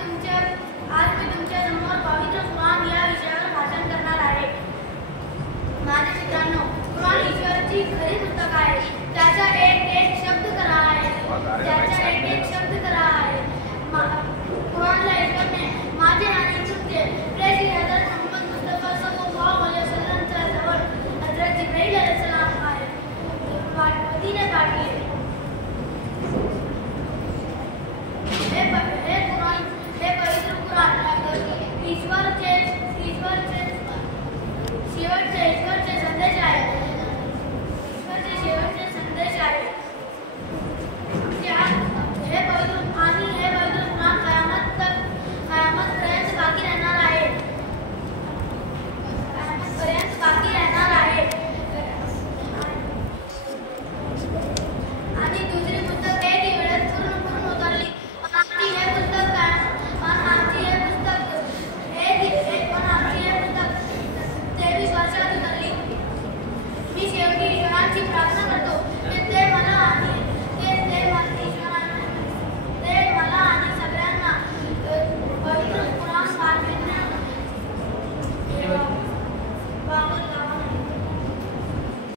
तुमच्या समोर पवित्र कुराण या विषयावर भाषण करणार आहे. माझ्या मित्रांनो, कुराण ईश्वराची खरी